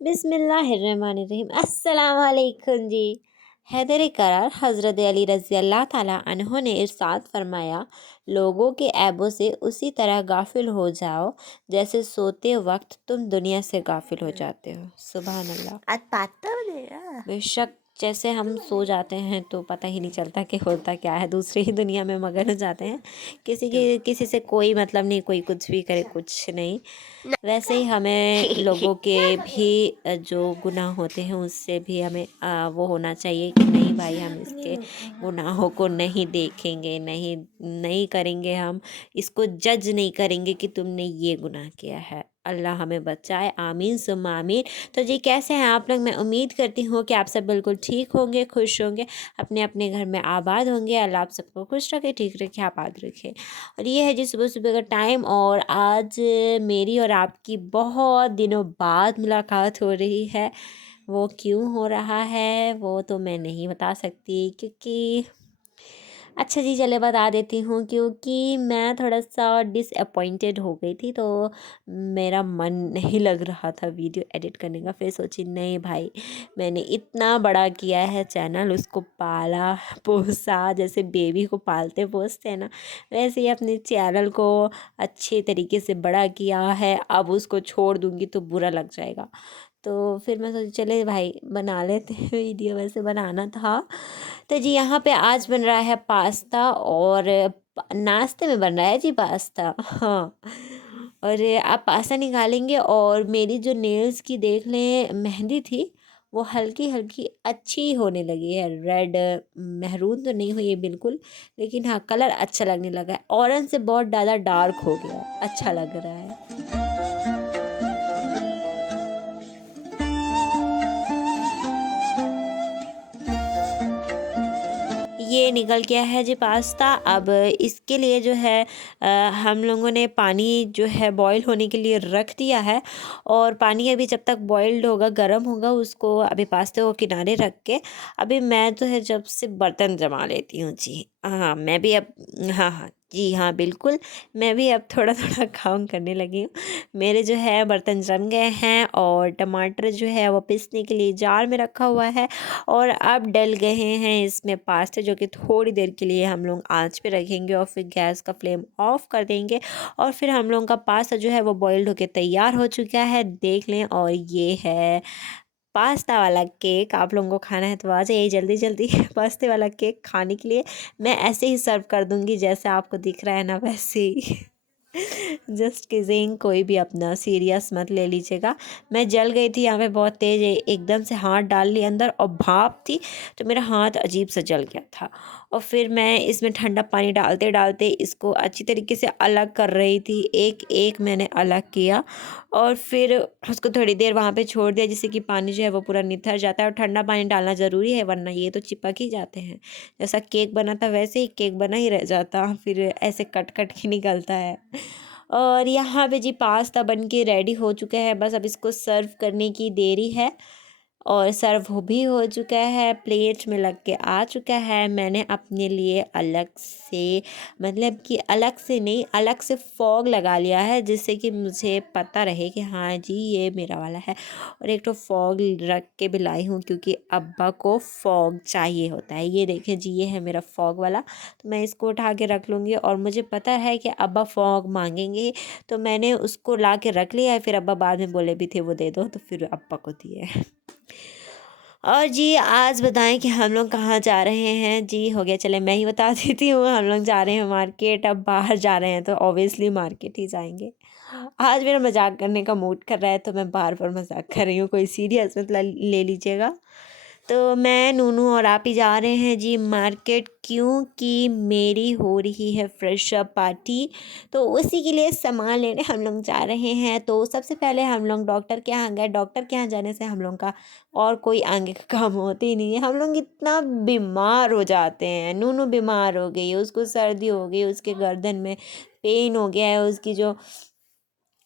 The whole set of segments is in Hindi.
बिस्मिल्लाहिर्रहमानिर्रहीम। अस्सलाम वालेकुम जी। हैदर करार हज़रत अली रज़ी अल्लाह ताला अन्हो ने इरशाद फरमाया, लोगों के ऐबों से उसी तरह गाफिल हो जाओ जैसे सोते वक्त तुम दुनिया से गाफिल हो जाते हो। सुबहान अल्लाह। आज पाता नहीं। बेशक जैसे हम सो जाते हैं तो पता ही नहीं चलता कि होता क्या है, दूसरी ही दुनिया में मगन हो जाते हैं। किसी से कोई मतलब नहीं, कोई कुछ भी करे कुछ नहीं। वैसे ही हमें लोगों के भी जो गुनाह होते हैं उससे भी हमें वो होना चाहिए कि नहीं भाई, हम इसके गुनाहों को नहीं देखेंगे, नहीं नहीं करेंगे, हम इसको जज नहीं करेंगे कि तुमने ये गुनाह किया है। अल्लाह हमें बचाए, आमीन सुम्मा आमीन। तो जी कैसे हैं आप लोग? मैं उम्मीद करती हूँ कि आप सब बिल्कुल ठीक होंगे, खुश होंगे, अपने अपने घर में आबाद होंगे। अल्लाह आप सबको खुश रखे, ठीक रखे, आबाद रखे। और ये है जी सुबह सुबह का टाइम, और आज मेरी और आपकी बहुत दिनों बाद मुलाकात हो रही है। वो क्यों हो रहा है वो तो मैं नहीं बता सकती, क्योंकि अच्छा जी चले बता देती हूँ, क्योंकि मैं थोड़ा सा डिसअपॉइंटेड हो गई थी, तो मेरा मन नहीं लग रहा था वीडियो एडिट करने का। फिर सोची नहीं भाई, मैंने इतना बड़ा किया है चैनल, उसको पाला पोसा, जैसे बेबी को पालते पोसते हैं ना, वैसे ही अपने चैनल को अच्छे तरीके से बड़ा किया है। अब उसको छोड़ दूँगी तो बुरा लग जाएगा। तो फिर मैं सोची चले भाई बना लेते हैं वीडियो, वैसे बनाना था। तो जी यहाँ पे आज बन रहा है पास्ता, और नाश्ते में बन रहा है जी पास्ता। हाँ, और आप पास्ता निकालेंगे, और मेरी जो नेल्स की देख लें मेहंदी थी, वो हल्की हल्की अच्छी होने लगी है। रेड महरून तो नहीं हुई है बिल्कुल, लेकिन हाँ कलर अच्छा लगने लगा है। ऑरेंज से बहुत ज़्यादा डार्क हो गया है, अच्छा लग रहा है। ये निकल गया है जी पास्ता। अब इसके लिए जो है हम लोगों ने पानी जो है बॉईल होने के लिए रख दिया है, और पानी अभी जब तक बॉइल्ड होगा, गर्म होगा, उसको अभी पास्ते को किनारे रख के अभी मैं जो है जब से बर्तन जमा लेती हूँ जी। हाँ मैं भी अब, हाँ हाँ जी हाँ बिल्कुल, मैं भी अब थोड़ा थोड़ा काम करने लगी हूँ। मेरे जो है बर्तन जम गए हैं, और टमाटर जो है वो पीसने के लिए जार में रखा हुआ है, और अब डल गए हैं इसमें पास्ता, जो कि थोड़ी देर के लिए हम लोग आंच पे रखेंगे, और फिर गैस का फ्लेम ऑफ कर देंगे, और फिर हम लोगों का पास्ता जो है वो बॉइल्ड होके तैयार हो चुका है, देख लें। और ये है पास्ता वाला केक। आप लोगों को खाना है तो आ जाइए जल्दी जल्दी पास्ते वाला केक खाने के लिए। मैं ऐसे ही सर्व कर दूँगी जैसे आपको दिख रहा है ना, वैसे ही। जस्ट किजिंग, कोई भी अपना सीरियस मत ले लीजिएगा। मैं जल गई थी यहाँ पे बहुत तेज़, एकदम से हाथ डाल ली अंदर, और भाप थी तो मेरा हाथ अजीब सा जल गया था। और फिर मैं इसमें ठंडा पानी डालते डालते इसको अच्छी तरीके से अलग कर रही थी, एक एक मैंने अलग किया, और फिर उसको थोड़ी देर वहाँ पे छोड़ दिया, जिससे कि पानी जो है वो पूरा निथर जाता है। और ठंडा पानी डालना ज़रूरी है, वरना ये तो चिपक ही जाते हैं। जैसा केक बना था वैसे ही केक बना ही रह जाता, फिर ऐसे कट कट के निकलता है। और यहाँ पे जी पास्ता बन के रेडी हो चुका है, बस अब इसको सर्व करने की देरी है। और सर्व हो भी हो चुका है, प्लेट में लग के आ चुका है। मैंने अपने लिए अलग से, मतलब कि अलग से नहीं, अलग से फॉग लगा लिया है, जिससे कि मुझे पता रहे कि हाँ जी ये मेरा वाला है। और एक तो फॉग रख के भी लाई हूँ, क्योंकि अब्बा को फॉग चाहिए होता है। ये देखें जी, ये है मेरा फॉग वाला, तो मैं इसको उठा के रख लूँगी। और मुझे पता है कि अब्बा फॉग मांगेंगे, तो मैंने उसको ला के रख लिया है। फिर अब्बा बाद में बोले भी थे वो दे दो, तो फिर अब्बा को दिए। और जी आज बताएं कि हम लोग कहाँ जा रहे हैं? जी हो गया, चले मैं ही बता देती हूँ। हम लोग जा रहे हैं मार्केट। अब बाहर जा रहे हैं तो ऑब्वियसली मार्केट ही जाएंगे। आज मेरा मजाक करने का मूड कर रहा है, तो मैं बार बार मजाक कर रही हूँ, कोई सीरियस मतलब ले लीजिएगा। तो मैं, नूनू और आप ही जा रहे हैं जी मार्केट, क्योंकि मेरी हो रही है फ्रेश अप पार्टी, तो उसी के लिए सामान लेने हम लोग जा रहे हैं। तो सबसे पहले हम लोग डॉक्टर के यहाँ गए। डॉक्टर के यहाँ जाने से हम लोग का और कोई आगे का काम होते ही नहीं है। हम लोग इतना बीमार हो जाते हैं। नूनू बीमार हो गई, उसको सर्दी हो गई, उसके गर्दन में पेन हो गया है, उसकी जो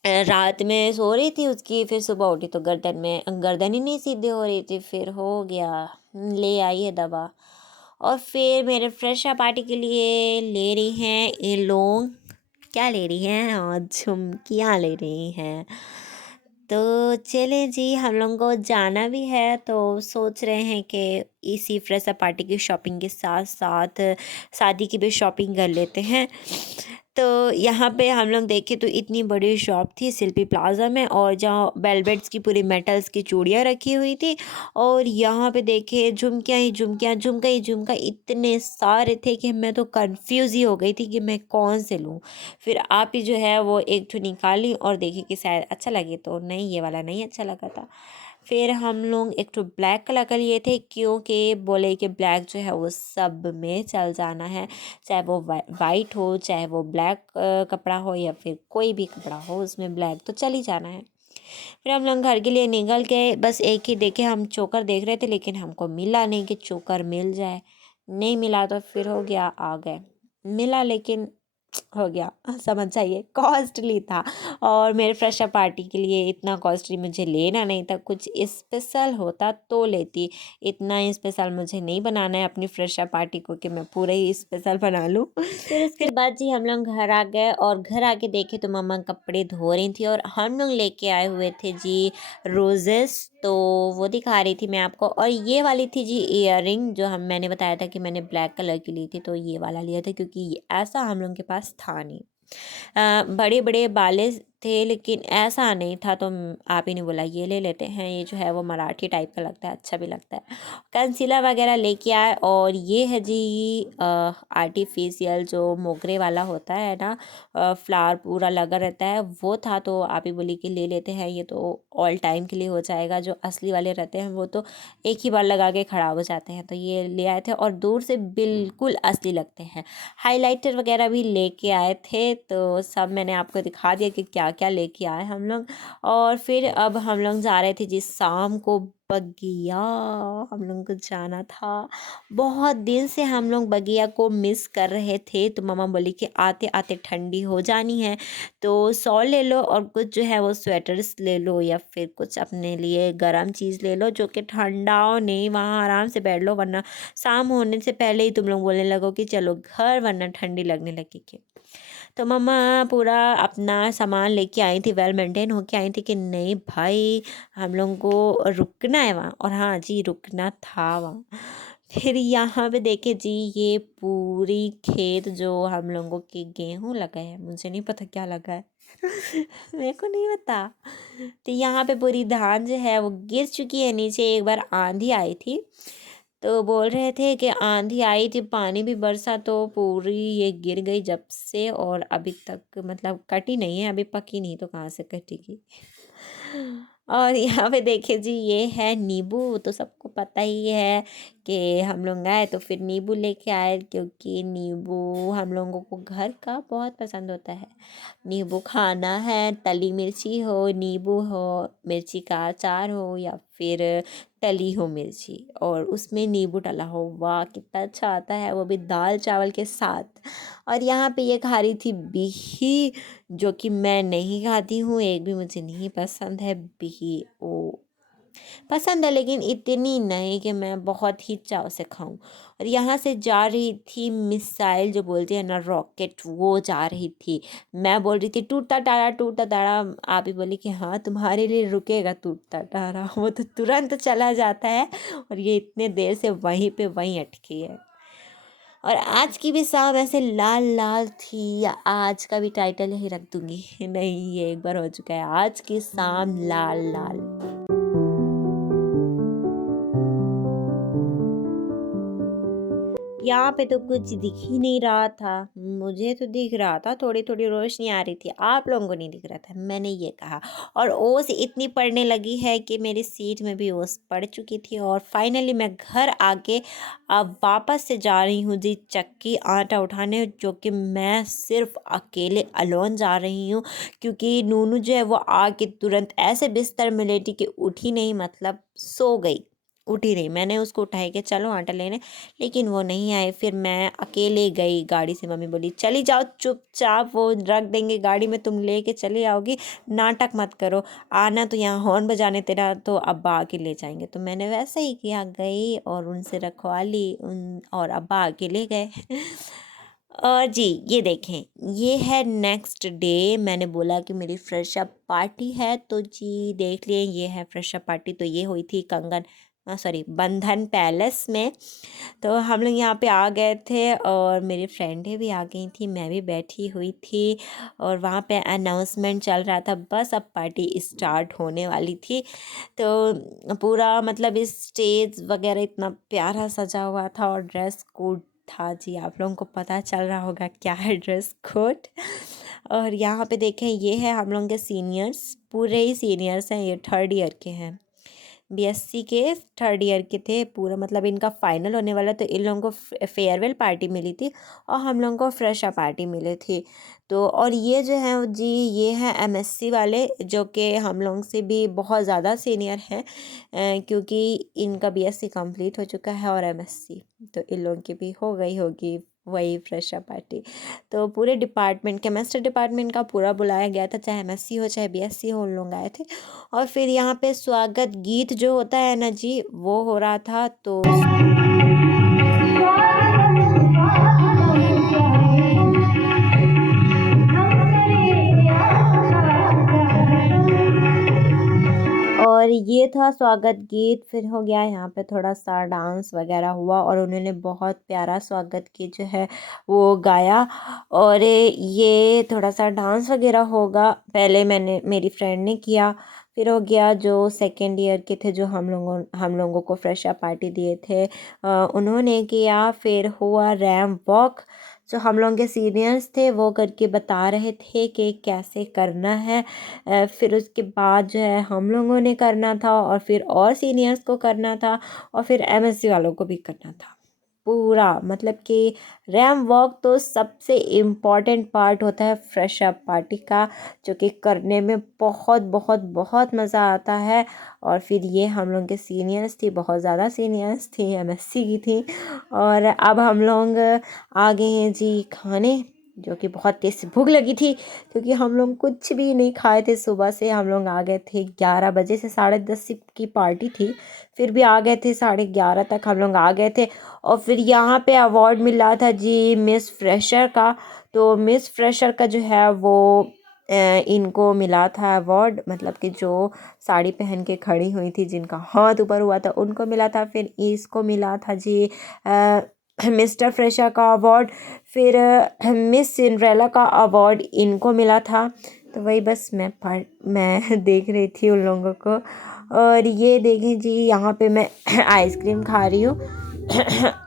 रात में सो रही थी उसकी, फिर सुबह उठी तो गर्दन ही नहीं सीधी हो रही थी। फिर हो गया, ले आई है दवा। और फिर मेरे फ्रेश अप पार्टी के लिए ले रही हैं ये लोग, क्या ले रही हैं, हाँ झुमकियाँ ले रही हैं। तो चलें जी, हम लोगों को जाना भी है तो सोच रहे हैं कि इसी फ्रेशर पार्टी की शॉपिंग के साथ साथ शादी की भी शॉपिंग कर लेते हैं। तो यहाँ पे हम लोग देखे तो इतनी बड़ी शॉप थी शिल्पी प्लाजा में, और जहाँ वेलवेट्स की पूरी मेटल्स की चूड़ियाँ रखी हुई थी, और यहाँ पे देखे झुमकियाँ ही झुमकियाँ, झुमका ही झुमका इतने सारे थे कि मैं तो कंफ्यूज ही हो गई थी कि मैं कौन से लूँ। फिर आप ही जो है वो एक ठो निकाली और देखी कि शायद अच्छा लगे, तो नहीं, ये वाला नहीं अच्छा लगा था। फिर हम लोग एक ठो ब्लैक कलर का लिए थे, क्योंकि बोले कि ब्लैक जो है वो सब में चल जाना है, चाहे वो वाइट हो, चाहे वो ब्लैक कपड़ा हो, या फिर कोई भी कपड़ा हो उसमें ब्लैक तो चल ही जाना है। फिर हम लोग घर के लिए निकल गए, बस एक ही देखे, हम चोकर देख रहे थे लेकिन हमको मिला नहीं कि चोकर मिल जाए। नहीं मिला तो फिर हो गया, आ गए। मिला लेकिन हो गया, समझ जाइए कॉस्टली था, और मेरे फ्रेशर पार्टी के लिए इतना कॉस्टली मुझे लेना नहीं था, कुछ स्पेशल होता तो लेती। इतना स्पेशल मुझे नहीं बनाना है अपनी फ्रेशर पार्टी को कि मैं पूरा ही स्पेशल बना लूँ। फिर उसके बाद जी हम लोग घर आ गए, और घर आके देखे तो मम्मा कपड़े धो रही थी, और हम लोग लेके आए हुए थे जी रोजेस, तो वो दिखा रही थी मैं आपको। और ये वाली थी जी इयररिंग, जो मैंने बताया था कि मैंने ब्लैक कलर की ली थी, तो ये वाला लिया था क्योंकि ऐसा हम लोगों के पास था नहीं। बड़े बड़े बाले थे लेकिन ऐसा नहीं था, तो आप ही ने बोला ये ले लेते हैं, ये जो है वो मराठी टाइप का लगता है, अच्छा भी लगता है। कंसीलर वगैरह लेके आए, और ये है जी आर्टिफिशियल जो मोगरे वाला होता है ना, फ्लावर पूरा लगा रहता है, वो था, तो आप ही बोली कि ले लेते हैं, ये तो ऑल टाइम के लिए हो जाएगा। जो असली वाले रहते हैं वो तो एक ही बार लगा के खराब हो जाते हैं, तो ये ले आए थे, और दूर से बिल्कुल असली लगते हैं। हाइलाइटर वगैरह भी लेके आए थे, तो सब मैंने आपको दिखा दिया कि क्या क्या लेके आए हम लोग। और फिर अब हम लोग जा रहे थे जिस शाम को बगिया, हम लोग को जाना था। बहुत दिन से हम लोग बगिया को मिस कर रहे थे, तो मम्मा बोली कि आते आते ठंडी हो जानी है, तो शॉल ले लो और कुछ जो है वो स्वेटर्स ले लो, या फिर कुछ अपने लिए गर्म चीज़ ले लो जो कि ठंडा हो नहीं, वहाँ आराम से बैठ लो, वरना शाम होने से पहले ही तुम लोग बोलने लगो कि चलो घर, वरना ठंडी लगने लगेगी। तो मम्मा पूरा अपना सामान लेके आई थी, वेल मेंटेन होके आई थी कि नहीं भाई हम लोगों को रुकना है वहाँ, और हाँ जी रुकना था वहाँ। फिर यहाँ पे देखे जी, ये पूरी खेत जो हम लोगों के गेहूं लगा है, मुझे नहीं पता क्या लगा है मेरे को नहीं पता। तो यहाँ पे पूरी धान जो है वो गिर चुकी है नीचे, एक बार आंधी आई थी, तो बोल रहे थे कि आंधी आई थी, पानी भी बरसा, तो पूरी ये गिर गई जब से, और अभी तक मतलब कटी नहीं है, अभी पकी नहीं तो कहाँ से कटेगी। और यहाँ पे देखिए जी, ये है नींबू, तो सबको पता ही है कि हम लोग आए तो फिर नींबू लेके आए, क्योंकि नींबू हम लोगों को घर का बहुत पसंद होता है। नींबू खाना है, तली मिर्ची हो, नींबू हो, मिर्ची का अचार हो, या फिर तली हो मिर्ची और उसमें नींबू डला हो, वाह कितना अच्छा आता है, वो भी दाल चावल के साथ। और यहाँ पे ये खा रही थी बिही, जो कि मैं नहीं खाती हूँ, एक भी मुझे नहीं पसंद है बिही। ओ पसंद है लेकिन इतनी नहीं कि मैं बहुत ही चाव से खाऊं। और यहाँ से जा रही थी मिसाइल, जो बोलते हैं ना रॉकेट, वो जा रही थी। मैं बोल रही थी टूटता तारा टूटता तारा, आप ही बोली कि हाँ तुम्हारे लिए रुकेगा टूटता तारा, वो तो तुरंत चला जाता है, और ये इतने देर से वहीं पे वहीं अटकी है। और आज की भी शाम ऐसे लाल लाल थी, या आज का भी टाइटल यही रख दूंगी नहीं, ये एक बार हो चुका है, आज की शाम लाल लाल। यहाँ पे तो कुछ दिख ही नहीं रहा था, मुझे तो दिख रहा था, थोड़ी थोड़ी रोशनी आ रही थी, आप लोगों को नहीं दिख रहा था, मैंने ये कहा। और ओस इतनी पड़ने लगी है कि मेरी सीट में भी ओस पड़ चुकी थी, और फाइनली मैं घर आके अब वापस से जा रही हूँ जी चक्की आटा उठाने, जो कि मैं सिर्फ अकेले अलोन जा रही हूँ, क्योंकि नूनू जो है वो आके तुरंत ऐसे बिस्तर में लेटी कि उठी नहीं, मतलब सो गई, उठी नहीं। मैंने उसको उठाई कि चलो आटा लेने, लेकिन वो नहीं आए। फिर मैं अकेले गई गाड़ी से, मम्मी बोली चली जाओ चुपचाप, वो रख देंगे गाड़ी में, तुम लेके चले आओगी, नाटक मत करो, आना तो यहाँ हॉर्न बजाने, तेरा तो अब्बा आके ले जाएंगे। तो मैंने वैसे ही किया, गई और उनसे रखवा ली उन, और अब्बा आके ले गए और जी ये देखें, ये है नेक्स्ट डे। मैंने बोला कि मेरी फ्रेश अप पार्टी है, तो जी देख लिए ये है फ्रेश अप पार्टी। तो ये हुई थी बंधन पैलेस में। तो हम लोग यहाँ पे आ गए थे और मेरी फ्रेंडें भी आ गई थी, मैं भी बैठी हुई थी और वहाँ पे अनाउंसमेंट चल रहा था, बस अब पार्टी स्टार्ट होने वाली थी। तो पूरा मतलब इस स्टेज वगैरह इतना प्यारा सजा हुआ था और ड्रेस कोड था जी। आप लोगों को पता चल रहा होगा क्या है ड्रेस कोड। और यहाँ पे देखें, ये है हम लोगों के सीनियर्स, पूरे ही सीनियर्स हैं, ये थर्ड ईयर के हैं, बीएससी के थर्ड ईयर के थे पूरा। मतलब इनका फाइनल होने वाला, तो इन लोगों को फेयरवेल पार्टी मिली थी और हम लोगों को फ्रेशर पार्टी मिली थी। तो और ये जो है जी, ये है एमएससी वाले, जो कि हम लोगों से भी बहुत ज़्यादा सीनियर हैं, क्योंकि इनका बीएससी कंप्लीट हो चुका है और एमएससी, तो इन लोगों की भी हो गई होगी वही फ्रेशर पार्टी। तो पूरे डिपार्टमेंट, केमिस्ट्री डिपार्टमेंट का पूरा बुलाया गया था, चाहे एमएससी हो चाहे बीएससी हो, उन लोग आए थे। और फिर यहाँ पे स्वागत गीत जो होता है ना जी, वो हो रहा था। तो और ये था स्वागत गीत। फिर हो गया यहाँ पे थोड़ा सा डांस वगैरह हुआ और उन्होंने बहुत प्यारा स्वागत गीत जो है वो गाया। और ये थोड़ा सा डांस वगैरह होगा, पहले मेरी फ्रेंड ने किया, फिर हो गया जो सेकेंड ईयर के थे, जो हम लोगों को फ्रेशर पार्टी दिए थे, उन्होंने किया। फिर हुआ रैंप वॉक, जो हम लोगों के सीनियर्स थे वो करके बता रहे थे कि कैसे करना है। फिर उसके बाद जो है हम लोगों ने करना था और फिर और सीनियर्स को करना था और फिर एमएससी वालों को भी करना था पूरा। मतलब कि रैंप वॉक तो सबसे इम्पॉर्टेंट पार्ट होता है फ्रेश अप पार्टी का, जो कि करने में बहुत बहुत बहुत मज़ा आता है। और फिर ये हम लोग के सीनियर्स थी, बहुत ज़्यादा सीनियर्स थी, एमएससी की थी। और अब हम लोग आ गए हैं जी खाने, जो कि बहुत तेज़ से भूख लगी थी, क्योंकि हम लोग कुछ भी नहीं खाए थे सुबह से। हम लोग आ गए थे 11 बजे से, 10:30 की पार्टी थी, फिर भी आ गए थे 11:30 तक हम लोग आ गए थे। और फिर यहाँ पे अवार्ड मिला था जी मिस फ्रेशर का। तो मिस फ्रेशर का जो है वो इनको मिला था अवार्ड, मतलब कि जो साड़ी पहन के खड़ी हुई थी, जिनका हाथ ऊपर हुआ था, उनको मिला था। फिर इसको मिला था जी मिस्टर फ्रेशर का अवार्ड। फिर मिस सिंड्रेला का अवार्ड इनको मिला था। तो वही बस मैं देख रही थी उन लोगों को। और ये देखें जी, यहाँ पे मैं आइसक्रीम खा रही हूँ।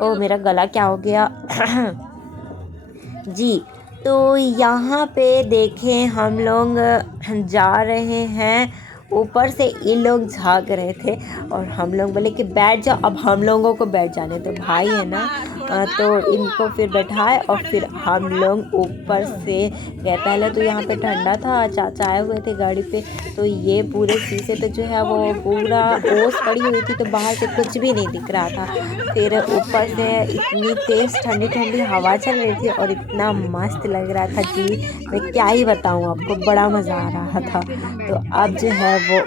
ओ मेरा गला क्या हो गया। जी, तो यहाँ पे देखें हम लोग जा रहे हैं, ऊपर से इन लोग झाँक रहे थे और हम लोग बोले कि बैठ जाओ, अब हम लोगों को बैठ जाने। तो भाई है ना, तो इनको फिर बैठाए और फिर हम लोग ऊपर से गए। पहले तो यहाँ पे ठंडा था, चाचा आए हुए थे गाड़ी पे, तो ये पूरे शीशे पे जो है वो पूरा ओस पड़ी हुई थी, तो बाहर से कुछ भी नहीं दिख रहा था। फिर ऊपर से इतनी तेज़ ठंडी ठंडी हवा चल रही थी और इतना मस्त लग रहा था जी, मैं क्या ही बताऊँ आपको, बड़ा मज़ा आ रहा था। तो अब जो है वो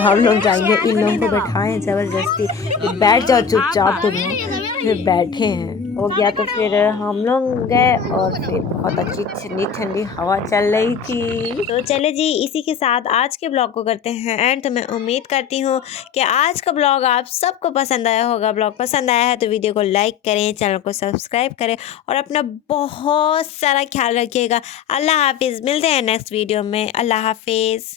हम लोग जाएंगे, इन लोगों को बैठाएं ज़बरदस्ती कि बैठ जाओ चुपचाप तुम लोग। फिर बैठे हैं, हो गया। तो फिर हम लोग गए और फिर बहुत अच्छी ठंडी ठंडी हवा चल रही थी। तो चले जी, इसी के साथ आज के ब्लॉग को करते हैं एंड। तो मैं उम्मीद करती हूँ कि आज का ब्लॉग आप सबको पसंद आया होगा। ब्लॉग पसंद आया है तो वीडियो को लाइक करें, चैनल को सब्सक्राइब करें और अपना बहुत सारा ख्याल रखिएगा। अल्लाह हाफिज़, मिलते हैं नेक्स्ट वीडियो में। अल्लाह हाफिज़।